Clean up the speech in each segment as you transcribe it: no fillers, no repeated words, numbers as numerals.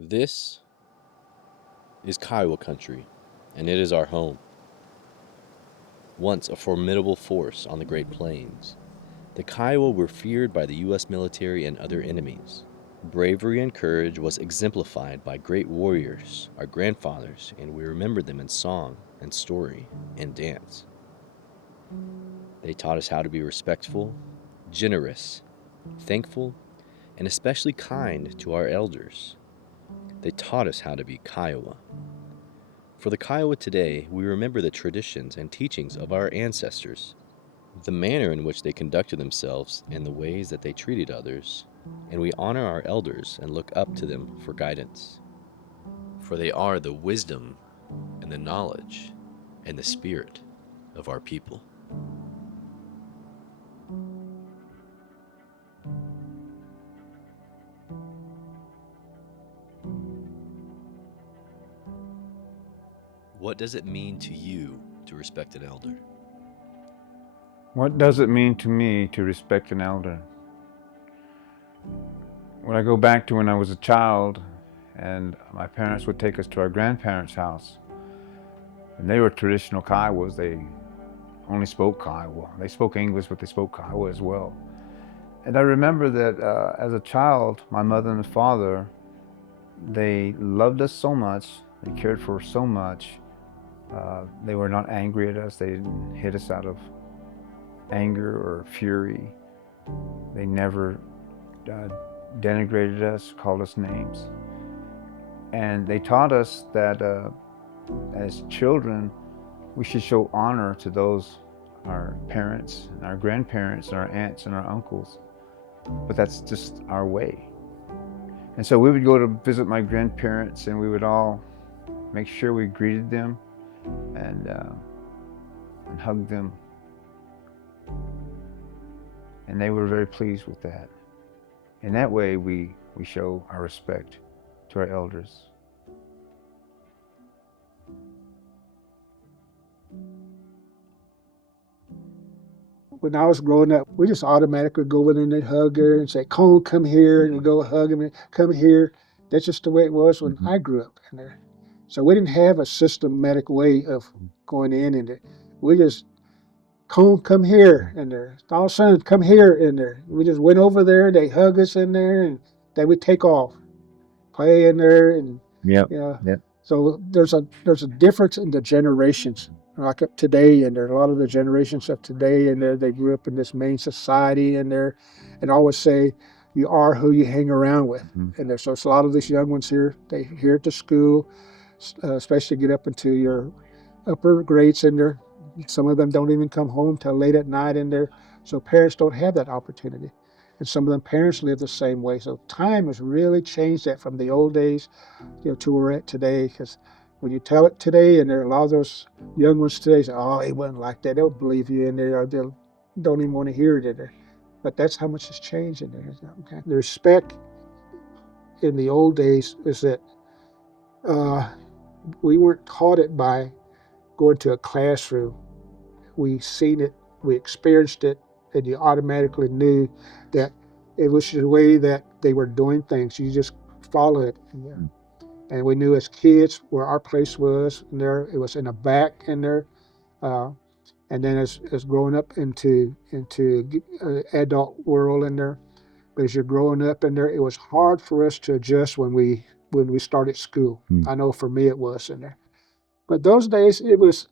This is Kiowa country, and it is our home. Once a formidable force on the Great Plains, the Kiowa were feared by the U.S. military and other enemies. Bravery and courage was exemplified by great warriors, our grandfathers, and we remember them in song and story and dance. They taught us how to be respectful, generous, thankful, and especially kind to our elders. They taught us how to be Kiowa. For the Kiowa today, we remember the traditions and teachings of our ancestors, the manner in which they conducted themselves and the ways that they treated others, and we honor our elders and look up to them for guidance. For they are the wisdom and the knowledge and the spirit of our people. What does it mean to you to respect an elder? What does it mean to me to respect an elder? When I go back to when I was a child and my parents would take us to our grandparents' house, and they were traditional Kiowas. They only spoke Kiowa. They spoke English, but they spoke Kiowa as well. And I remember that as a child, my mother and father, they loved us so much, they cared for us so much. They were not angry at us. They didn't hit us out of anger or fury. They never denigrated us, called us names. And they taught us that as children, we should show honor to those, our parents and our grandparents and our aunts and our uncles. But that's just our way. And so we would go to visit my grandparents, and we would all make sure we greeted them and hugged them. And they were very pleased with that. In that way, we show our respect to our elders. When I was growing up, we just automatically go in and hug her and say, Cone, come here, and we go hug him and come here. That's just the way it was when I grew up in there. So we didn't have a systematic way of going in and there. We just, Cone, come here in there. All sons, come here in there. We just went over there, they hug us in there, and they would take off, play in there, and Yep. you know. Yep. So there's a difference in the generations. Like up today, and there a lot of the generations of today, and they grew up in this main society, and and always say, "You are who you hang around with." And there's so it's a lot of these young ones here. They here at the school, especially get up into your upper grades in there. Some of them don't even come home till late at night in there. So parents don't have that opportunity. And some of them parents live the same way. So time has really changed that from the old days, to where we're at today. Because when you tell it today, and there are a lot of those young ones today say, "Oh, it wasn't like that." They'll believe you in there, or they don't even want to hear it in there. But that's how much has changed in there. Okay? The respect in the old days is that we weren't taught it by going to a classroom. We seen it, we experienced it, and you automatically knew that it was the way that they were doing things. You just follow it. And we knew as kids where our place was. And there, it was in the back in there. Uh, and then as growing up into adult world in there, but as you're growing up in there, it was hard for us to adjust when we started school. I know for me it was in there. But those days it was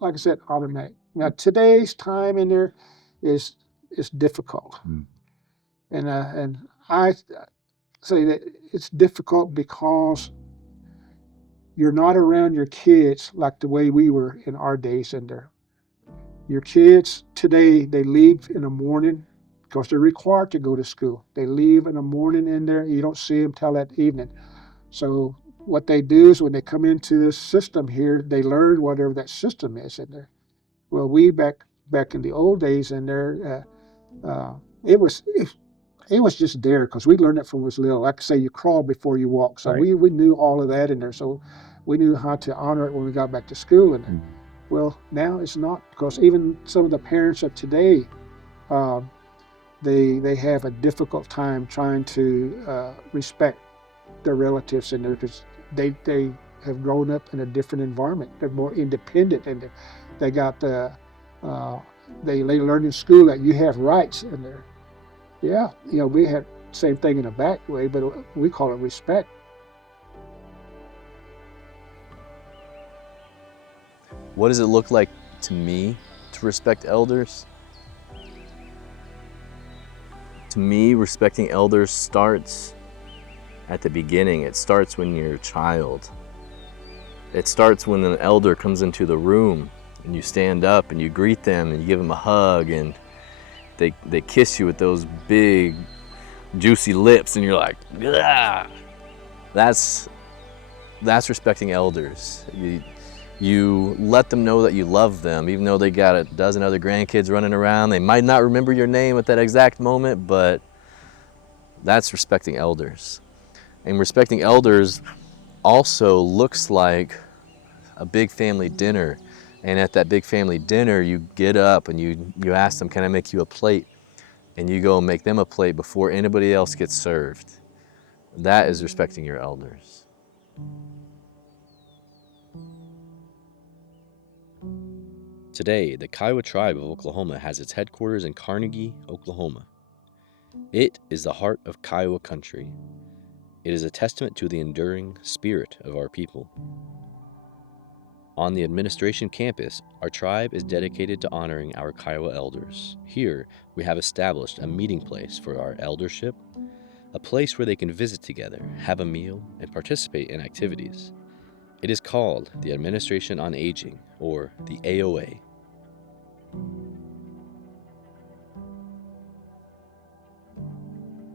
like I said, automatic. Now today's time in there is difficult, and I say that it's difficult because you're not around your kids like the way we were in our days in there. Your kids today, they leave in the morning because they're required to go to school. They leave in the morning in there. You don't see them till that evening. So what they do is when they come into this system here, they learn whatever that system is in there. Well, we back in the old days in there, it was just there because we learned it from was little. Like I say, you crawl before you walk. So we knew all of that in there. So we knew how to honor it when we got back to school in there. Well, now it's not, because even some of the parents of today, they have a difficult time trying to respect their relatives in there because they have grown up in a different environment. They're more independent, and they got uh, they learn in school that you have rights in there. Yeah, we had same thing in a back way, but we call it respect. What does it look like to me to respect elders? To me, respecting elders starts at the beginning. It starts when you're a child. It starts when an elder comes into the room and you stand up and you greet them and you give them a hug and they kiss you with those big, juicy lips and you're like, "Gah!" That's respecting elders. You let them know that you love them, even though they got a dozen other grandkids running around. They might not remember your name at that exact moment, but that's respecting elders. And respecting elders also looks like a big family dinner. And at that big family dinner, you get up and you ask them, can I make you a plate? And you go and make them a plate before anybody else gets served. That is respecting your elders. Today, the Kiowa tribe of Oklahoma has its headquarters in Carnegie, Oklahoma. It is the heart of Kiowa country. It is a testament to the enduring spirit of our people. On the administration campus, our tribe is dedicated to honoring our Kiowa elders. Here, we have established a meeting place for our eldership, a place where they can visit together, have a meal, and participate in activities. It is called the Administration on Aging, or the AOA.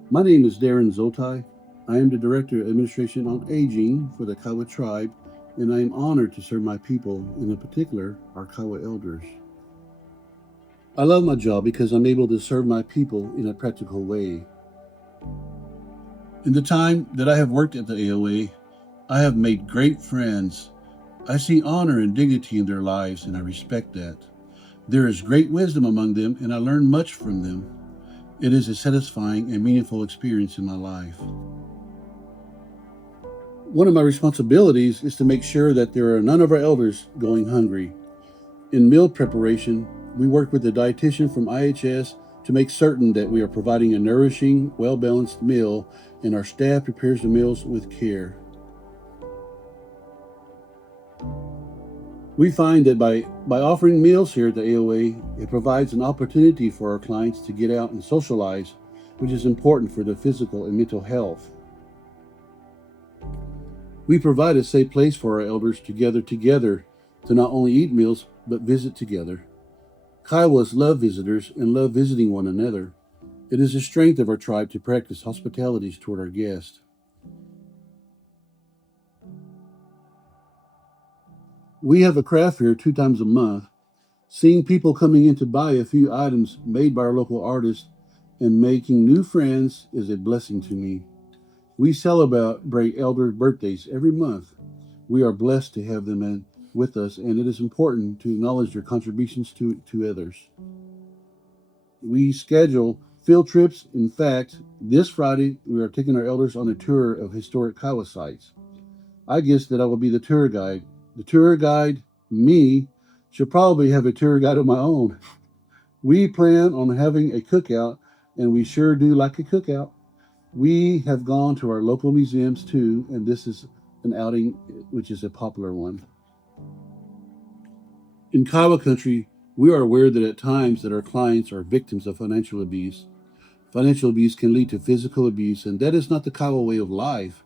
My name is Darren Zotai. I am the Director of Administration on Aging for the Kiowa Tribe, and I am honored to serve my people, and in particular, our Kiowa elders. I love my job because I'm able to serve my people in a practical way. In the time that I have worked at the AOA, I have made great friends. I see honor and dignity in their lives, and I respect that. There is great wisdom among them, and I learn much from them. It is a satisfying and meaningful experience in my life. One of my responsibilities is to make sure that there are none of our elders going hungry. In meal preparation, we work with a dietitian from IHS to make certain that we are providing a nourishing, well-balanced meal, and our staff prepares the meals with care. We find that by offering meals here at the AOA, it provides an opportunity for our clients to get out and socialize, which is important for their physical and mental health. We provide a safe place for our elders to gather together to not only eat meals, but visit together. Kiowas love visitors and love visiting one another. It is a strength of our tribe to practice hospitality toward our guests. We have a craft fair 2 times a month. Seeing people coming in to buy a few items made by our local artists and making new friends is a blessing to me. We celebrate elder birthdays every month. We are blessed to have them with us, and it is important to acknowledge their contributions to others. We schedule field trips. In fact, this Friday, we are taking our elders on a tour of historic Kiowa sites. I guess that I will be the tour guide. The tour guide, me, should probably have a tour guide of my own. We plan on having a cookout, and we sure do like a cookout. We have gone to our local museums too, and this is an outing which is a popular one. In Kiowa country, we are aware that at times that our clients are victims of financial abuse. Financial abuse can lead to physical abuse, and that is not the Kiowa way of life.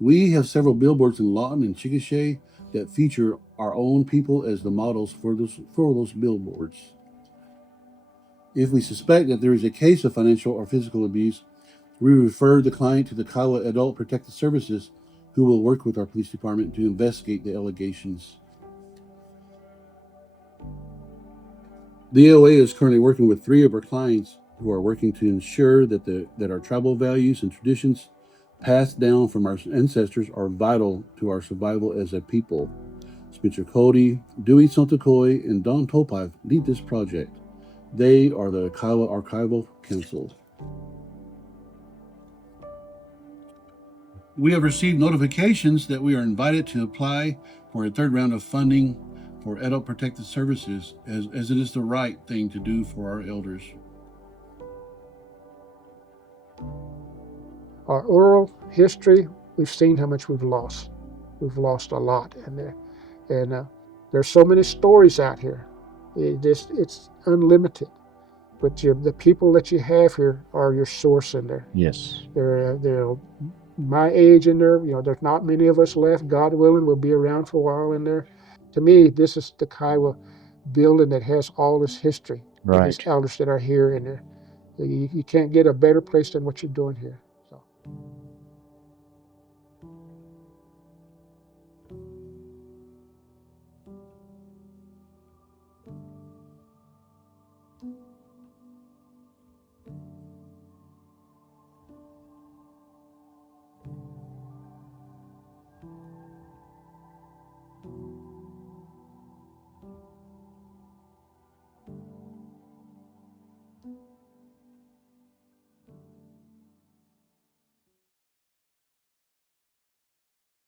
We have several billboards in Lawton and Chickasha that feature our own people as the models for those billboards. If we suspect that there is a case of financial or physical abuse, we refer the client to the Kiowa Adult Protective Services, who will work with our police department to investigate the allegations. The AOA is currently working with 3 of our clients who are working to ensure that our tribal values and traditions passed down from our ancestors are vital to our survival as a people. Spencer Cody, Dewey Santakoi, and Don Topive lead this project. They are the Kiowa Archival Council. We have received notifications that we are invited to apply for a third round of funding for adult protective services, as it is the right thing to do for our elders. Our oral history, we've seen how much we've lost. We've lost a lot in there. And there's so many stories out here. It's unlimited. But the people that you have here are your source in there. Yes. They're my age in there. There's not many of us left. God willing, we'll be around for a while in there. To me, this is the Kiowa building that has all this history. Right. These elders that are here in there. You can't get a better place than what you're doing here.